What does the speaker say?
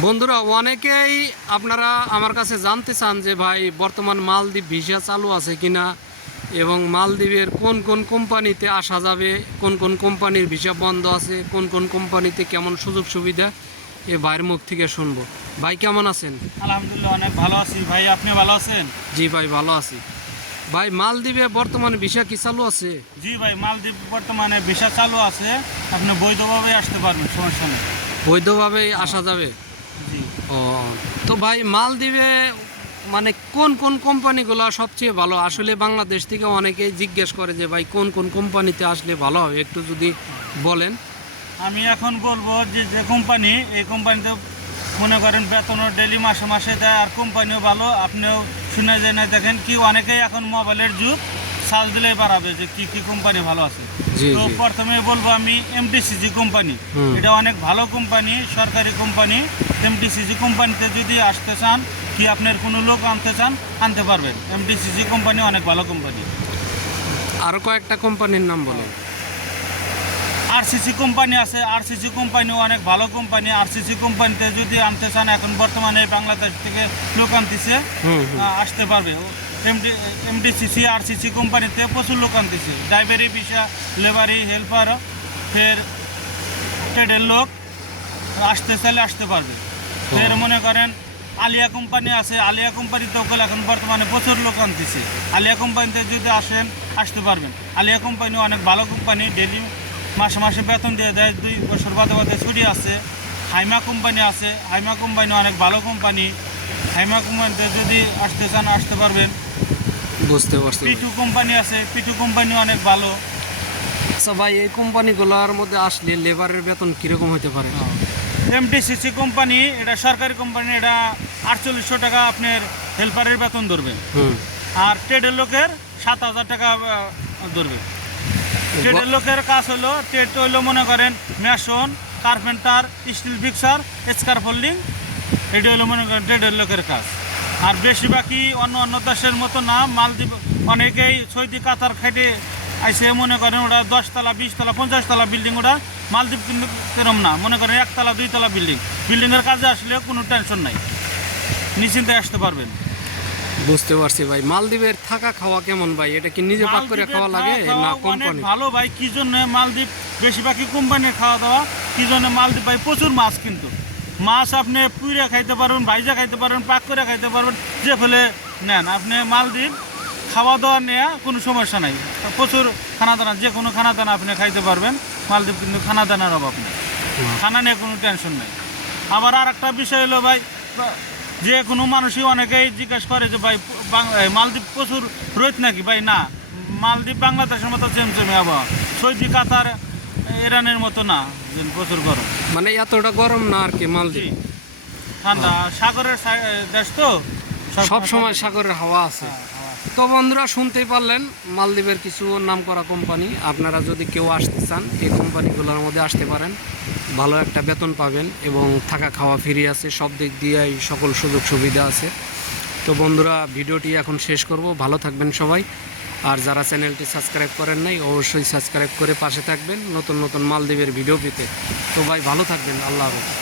বন্ধুরা অনেকেই আপনারা আমার কাছে জানতে চান যে ভাই বর্তমান মালদ্বীপ ভিসা চালু আছে কিনা এবং মালদ্বীপের কোন কোন কোম্পানিতে আসা যাবে কোন কোন কোম্পানির ভিসা বন্ধ আছে কোন কোন কোম্পানিতে কেমন সুযোগ সুবিধা এ ভাইয়ের মুখ থেকে শুনব। ভাই কেমন আছেন? আলহামদুলিল্লাহ অনেক ভালো আছি। ভাই আপনি ভালো আছেন? জি ভাই ভালো আছি। ভাই মালদ্বীপে বর্তমানে ভিসা কি চালু আছে? জি ভাই মালদ্বীপ বর্তমানে ভিসা চালু আছে। আপনি বৈধভাবে আসতে পারবেন সমস্যা নেই। বৈধভাবেই আসা যাবে? ও, তো ভাই মালদ্বীপে মানে কোন কোন কোম্পানিগুলো সবচেয়ে ভালো? আসলে বাংলাদেশ থেকে অনেকেই জিজ্ঞেস করে যে ভাই কোন কোন কোম্পানিতে আসলে ভালো হবে, একটু যদি বলেন। আমি এখন বলব যে যে কোম্পানি, এই কোম্পানিতে মনে করেন বেতনও ডেলি মাসে মাসে দেয়, আর কোম্পানিও ভালো। আপনিও শুনে জেনে দেখেন কি অনেকেই এখন মোবাইলের যুগ। সার্চ দিলেই বাড়াবে যে কি কি কোম্পানি ভালো আছে। তো প্রথমে বলব আমি এমটিসিজি কোম্পানি এটা অনেক ভালো কোম্পানি সরকারি কোম্পানি এমটিসিজি কোম্পানিতে যদি আসতে চান কি আপনার কোনো লোক আনতে চান আনতে পারবেন। এমটিসিজি কোম্পানি অনেক ভালো কোম্পানি আরও কয়েকটা কোম্পানির নাম বলেন। আরসিসি কোম্পানি আছে আরসিসি কোম্পানিও অনেক ভালো কোম্পানি আরসিসি কোম্পানিতে যদি আনতে চান এখন বর্তমানে বাংলাদেশ থেকে লোক আনতেছে আসতে পারবে। এমডিসিসি আরসিসি কোম্পানিতে প্রচুর লোক আনতেছে। ড্রাইভারি ভিসা লেবারি হেল্পার ফের ট্রেডের লোক আসতে চাইলে আসতে পারবে। ফের মনে করেন আলিয়া কোম্পানি আছে আলিয়া কোম্পানিতে ওগুলো এখন বর্তমানে প্রচুর লোক আনতেছে। আলিয়া কোম্পানিতে যদি আসেন আসতে পারবেন। আলিয়া কোম্পানি অনেক ভালো কোম্পানি ডেলি মাসে মাসে বেতন দিয়ে দেয় দুই বছর বাদে বাদে ছুটি আছে। হাইমা কোম্পানি আছে হাইমা কোম্পানি অনেক ভালো কোম্পানি হাইমা কোম্পানিতে যদি আসতে চান আসতে পারবেন। বুঝতে পারছি। পিটু কোম্পানি আছে পিটু কোম্পানি অনেক ভালো। আচ্ছা ভাই এই কোম্পানিগুলোর মধ্যে আসলে লেবারের বেতন কীরকম হতে পারে? এমটিসিসি কোম্পানি এটা সরকারি কোম্পানি এটা আটচল্লিশশো টাকা আপনার হেল্পারের বেতন ধরবে। আর ট্রেডের লোকের সাত হাজার টাকা ধরবে। ট্রেডের লোকের কাজ হলো ট্রেড হইল মনে করেন mason carpenter steel fixer scaffolding এটা হলো মনে করেন ট্রেডের লোকের কাজ। আর বেশিরভাগই অন্য অন্য দেশের মতো না মালদ্বীপ অনেকেই সৌদি কাতার খাইটে আইসে মনে করেন ওরা দশতলা বিশতলা পঞ্চাশতলা বিল্ডিং ওরা মালদ্বীপ কিন্তু সেরম না মনে করেন একতলা দুইতলা বিল্ডিং। বিল্ডিংয়ের কাজে আসলে কোনো টেনশন নাই। নিশ্চিন্তে আসতে পারবেন। বুঝতে পারছি ভাই। মালদ্বীপের থাকা খাওয়া কেমন ভাই? এটা কি নিজে পাক করে খাওয়া লাগে না কোম্পানি? ভালো ভাই কি জন্য মালদ্বীপ বেশিরভাগই কোম্পানির খাওয়া দাওয়া কি জন্য মালদ্বীপ ভাই প্রচুর মাছ কিন্তু। মাছ আপনি পুড়ে খাইতে পারবেন ভাইজা খাইতে পারবেন পাক করে খাইতে পারবেন যে ফেলে নেন। আপনি মালদ্বীপ খাওয়া দাওয়া নেওয়া কোনো সমস্যা নাই। প্রচুর খানা দানা যে কোনো খানা দানা আপনি খাইতে পারবেন মালদ্বীপ কিন্তু খানা দানার অভাব নেই। খানা নিয়ে কোনো টেনশন নেই। আবার আর একটা বিষয় হলো ভাই যে কোনো মানুষই অনেকেই জিজ্ঞাসা করে যে ভাই মালদ্বীপ প্রচুর রোদ নাকি? ভাই না। মালদ্বীপ বাংলাদেশের মতো চেমচেমে আবহাওয়া। সৌদি কাতার ইরানের মতো না প্রচুর গরম। মানে এতটা গরম না আর কি মালদ্বীপ ঠান্ডা। সাগরের দেশ তো? সব সময় সাগরের হাওয়া আছে। হ্যাঁ, তো বন্ধুরা শুনতেই পারলেন মালদ্বীপের কিছু নাম করা কোম্পানি। আপনারা যদি কেউ আসতে চান এই কোম্পানিগুলোর মধ্যে আসতে পারেন। ভালো একটা বেতন পাবেন এবং থাকা খাওয়া ফ্রি আছে সব দিক দিয়েই সকল সুযোগ সুবিধা আছে। তো বন্ধুরা ভিডিওটি এখন শেষ করব। ভালো থাকবেন সবাই। আর যারা চ্যানেলটি সাবস্ক্রাইব করেন নাই, অবশ্যই সাবস্ক্রাইব করে পাশে থাকবেন নতুন নতুন মালদ্বীপের ভিডিও পেতে। তো ভাই, ভালো থাকবেন। আল্লাহ হাফেজ।